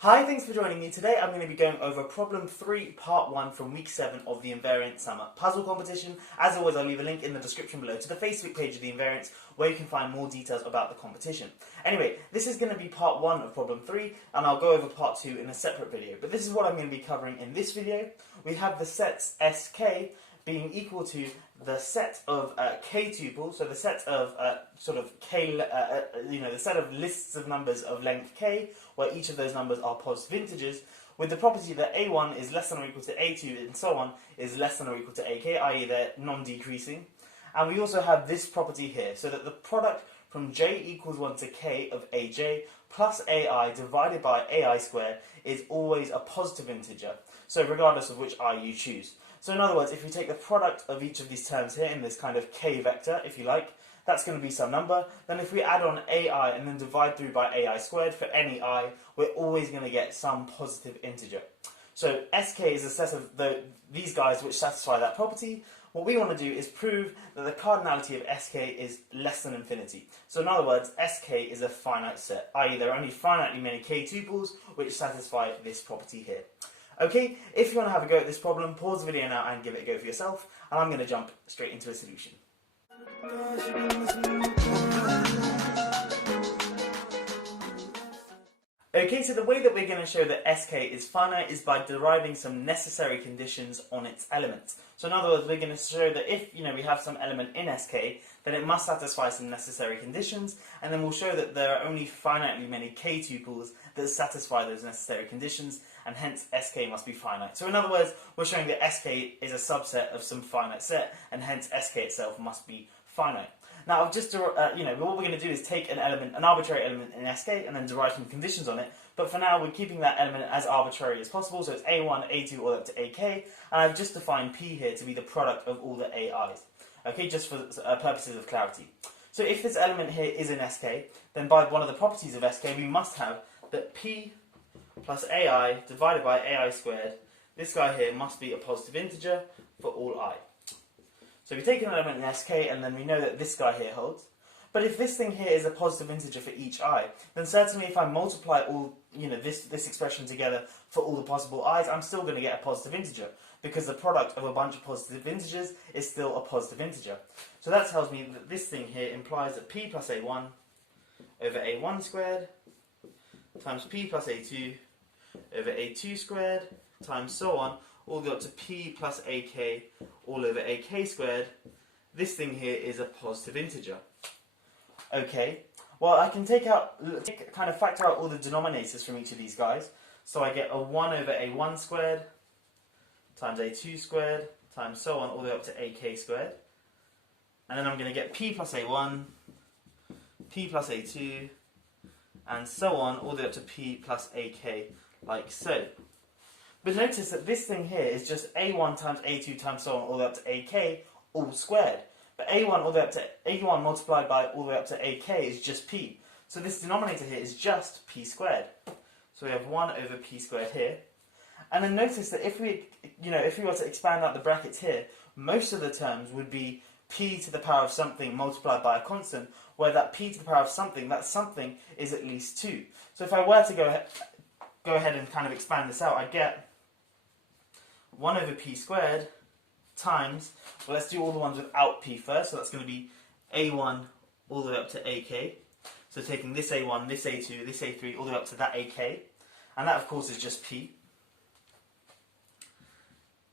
Hi, thanks for joining me. Today I'm going to be going over problem 3, part 1 from week 7 of the Invariant Summer Puzzle Competition. As always, I'll leave a link in the description below to the Facebook page of the Invariants where you can find more details about the competition. Anyway, this is going to be part 1 of problem 3 and I'll go over part 2 in a separate video. But this is what I'm going to be covering in this video. We have the sets SK being equal to the set of k-tuples, so the set of the set of lists of numbers of length k, where each of those numbers are positive integers, with the property that a1 is less than or equal to a2 and so on is less than or equal to ak, i.e. they're non-decreasing. And we also have this property here, so that the product from j equals 1 to k of aj plus ai divided by ai squared is always a positive integer, so regardless of which I you choose. So in other words, if you take the product of each of these terms here in this kind of k vector, if you like, that's going to be some number. Then if we add on ai and then divide through by ai squared for any I, we're always going to get some positive integer. So sk is a set of these guys which satisfy that property. What we want to do is prove that the cardinality of sk is less than infinity. So in other words, sk is a finite set, i.e. there are only finitely many k-tuples which satisfy this property here. Okay, if you want to have a go at this problem, pause the video now and give it a go for yourself, and I'm going to jump straight into a solution. Okay, so the way that we're going to show that sk is finite is by deriving some necessary conditions on its elements. So in other words, we're going to show that if we have some element in sk, then it must satisfy some necessary conditions, and then we'll show that there are only finitely many k-tuples that satisfy those necessary conditions, and hence sk must be finite. So in other words, we're showing that sk is a subset of some finite set, and hence sk itself must be finite. Now, just to, what we're going to do is take an arbitrary element in sk, and then derive some conditions on it. But for now, we're keeping that element as arbitrary as possible. So it's a1, a2, all up to ak, and I've just defined p here to be the product of all the ai's. Okay, just for purposes of clarity. So if this element here is in sk, then by one of the properties of sk, we must have that p plus ai divided by ai squared. This guy here must be a positive integer for all I. So we take an element in sk, and then we know that this guy here holds. But if this thing here is a positive integer for each I, then certainly if I multiply all, this expression together for all the possible i's, I'm still going to get a positive integer, because the product of a bunch of positive integers is still a positive integer. So that tells me that this thing here implies that p plus a1 over a1 squared times p plus a2 over a2 squared times so on, all the way up to p plus ak all over ak squared. This thing here is a positive integer. Okay, well I can kind of factor out all the denominators from each of these guys. So I get a 1 over a1 squared times a2 squared times so on, all the way up to ak squared. And then I'm going to get p plus a1, p plus a2, and so on, all the way up to p plus ak, like so. But notice that this thing here is just a1 times a2 times so on, all the way up to ak, all squared. But a1 all the way up to a1 multiplied by all the way up to ak is just p. So this denominator here is just p squared. So we have 1 over p squared here. And then notice that if we were to expand out the brackets here, most of the terms would be p to the power of something multiplied by a constant, where that p to the power of something, that something is at least 2. So if I were to go ahead and kind of expand this out, I'd get 1 over p squared times, well, let's do all the ones without p first, so that's going to be a1 all the way up to ak. So taking this a1, this a2, this a3, all the way up to that ak, and that of course is just p.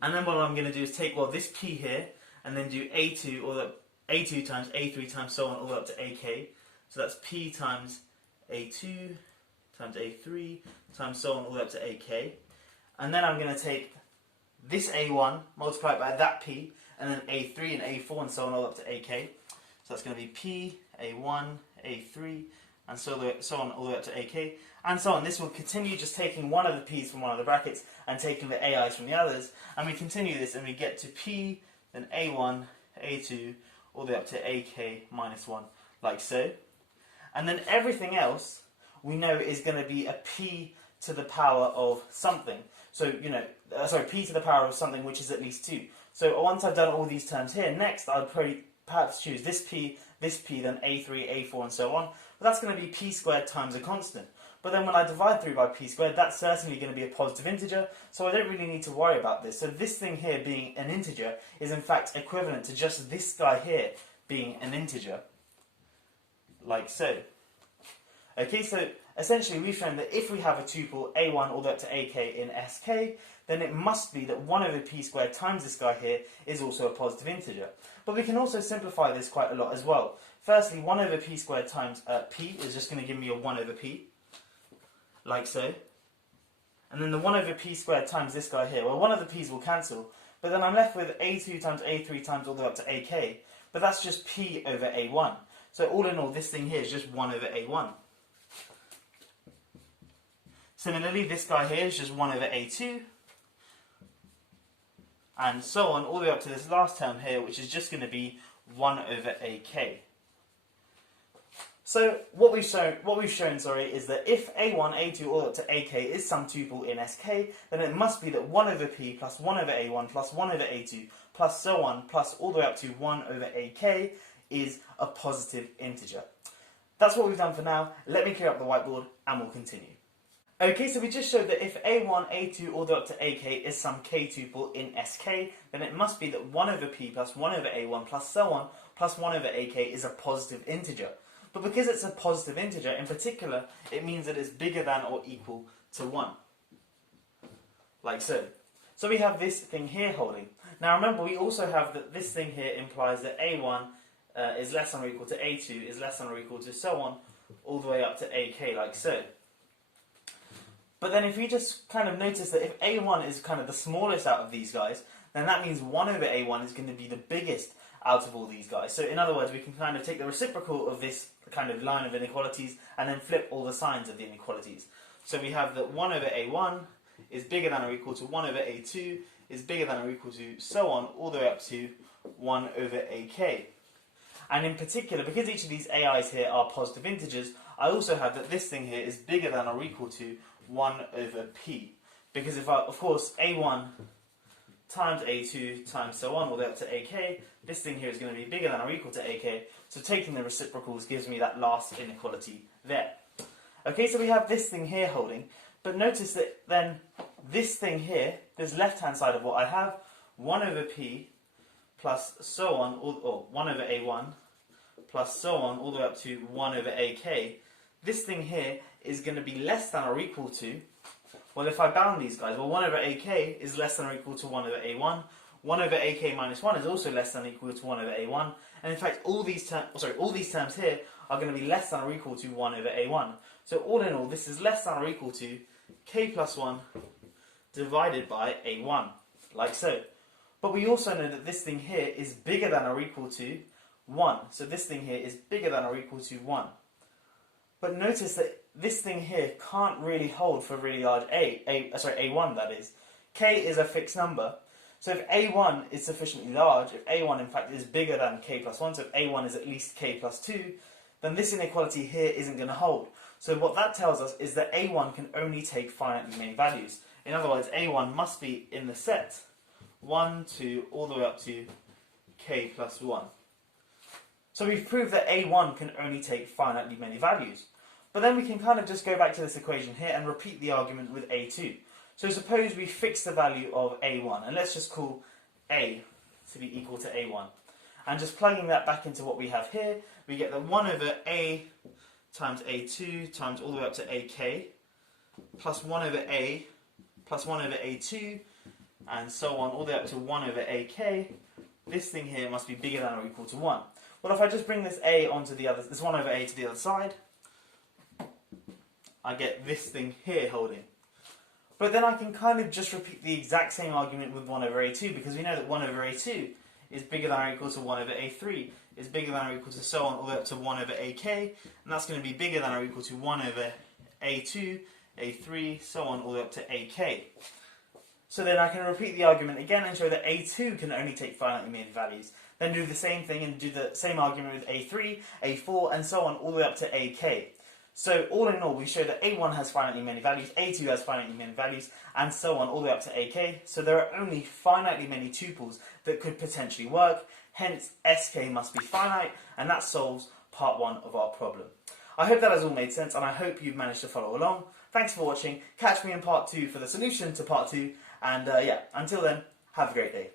And then what I'm going to do is take, this p here, and then do a2 or a2 times a3 times so on, all the way up to ak. So that's p times a2 times a3 times so on, all the way up to ak. And then I'm going to take this a1 multiplied by that p, and then a3 and a4 and so on, all up to ak. So that's going to be p, a1, a3, and so on all the way up to ak, and so on. This will continue just taking one of the p's from one of the brackets and taking the ai's from the others, and we continue this and we get to p, then a1, a2, all the way up to ak minus 1, like so. And then everything else we know is going to be a p to the power of something. So, p to the power of something which is at least 2. So once I've done all these terms here, next I'd perhaps choose this p, then a3, a4 and so on. But that's going to be p squared times a constant. But then when I divide through by p squared, that's certainly going to be a positive integer, so I don't really need to worry about this. So this thing here being an integer is in fact equivalent to just this guy here being an integer, like so. Okay, so essentially we've shown that if we have a tuple a1 all the way up to ak in sk, then it must be that 1 over p squared times this guy here is also a positive integer. But we can also simplify this quite a lot as well. Firstly, 1 over p squared times p is just going to give me a 1 over p, like so. And then the 1 over p squared times this guy here, well, one of the p's will cancel, but then I'm left with a2 times a3 times all the way up to ak, but that's just p over a1. So all in all, this thing here is just 1 over a1. Similarly, this guy here is just 1 over a2, and so on, all the way up to this last term here, which is just going to be 1 over ak. So what we've shown, is that if a1, a2, all the way up to ak is some tuple in sk, then it must be that 1 over p plus 1 over a1 plus 1 over a2 plus so on plus all the way up to 1 over ak is a positive integer. That's what we've done for now. Let me clear up the whiteboard and we'll continue. Okay, so we just showed that if a1, a2, all the way up to ak is some k-tuple in sk, then it must be that 1 over p plus 1 over a1 plus so on plus 1 over ak is a positive integer. But because it's a positive integer, in particular, it means that it's bigger than or equal to 1. Like so. So we have this thing here holding. Now remember, we also have that this thing here implies that a1 is less than or equal to a2 is less than or equal to so on, all the way up to ak, like so. But then if we just kind of notice that if a1 is kind of the smallest out of these guys, then that means 1 over a1 is going to be the biggest out of all these guys. So in other words, we can kind of take the reciprocal of this kind of line of inequalities and then flip all the signs of the inequalities. So we have that 1 over a1 is bigger than or equal to 1 over a2 is bigger than or equal to so on, all the way up to 1 over ak. And in particular, because each of these ai's here are positive integers, I also have that this thing here is bigger than or equal to 1 over p. Because if of course, a1 times a2 times so on all the way up to ak, this thing here is going to be bigger than or equal to ak, so taking the reciprocals gives me that last inequality there. Okay, so we have this thing here holding, but notice that then this thing here, this left-hand side of what I have, 1 over p plus so on, or 1 over a1 plus so on all the way up to 1 over ak, this thing here is going to be less than or equal to, well, if I bound these guys, well, 1 over ak is less than or equal to 1 over a1. 1 over ak minus 1 is also less than or equal to 1 over a1. And in fact, all these terms here are going to be less than or equal to 1 over a1. So all in all, this is less than or equal to k plus 1 divided by a1, like so. But we also know that this thing here is bigger than or equal to 1. So this thing here is bigger than or equal to 1. But notice that this thing here can't really hold for really large a1 that is. K is a fixed number. So if a1 is sufficiently large, if a1 in fact is bigger than k plus 1, so if a1 is at least k plus 2, then this inequality here isn't going to hold. So what that tells us is that a1 can only take finitely many values. In other words, a1 must be in the set 1, 2, all the way up to k plus 1. So we've proved that a1 can only take finitely many values. But then we can kind of just go back to this equation here and repeat the argument with a2. So suppose we fix the value of a1, and let's just call a to be equal to a1. And just plugging that back into what we have here, we get that 1 over a times a2 times all the way up to ak, plus 1 over a, plus 1 over a2, and so on, all the way up to 1 over ak. This thing here must be bigger than or equal to 1. Well, if I just bring this a onto the other, this 1 over a to the other side, I get this thing here holding. But then I can kind of just repeat the exact same argument with 1 over a2, because we know that 1 over a2 is bigger than or equal to 1 over a3, is bigger than or equal to so on all the way up to 1 over ak, and that's going to be bigger than or equal to 1 over a2, a3, so on all the way up to ak. So then I can repeat the argument again and show that a2 can only take finitely many values. Then do the same thing and do the same argument with a3, a4, and so on all the way up to ak. So all in all, we show that a1 has finitely many values, a2 has finitely many values, and so on all the way up to ak. So there are only finitely many tuples that could potentially work, hence sk must be finite, and that solves part 1 of our problem. I hope that has all made sense, and I hope you've managed to follow along. Thanks for watching. Catch me in part 2 for the solution to part 2, and yeah, until then, have a great day.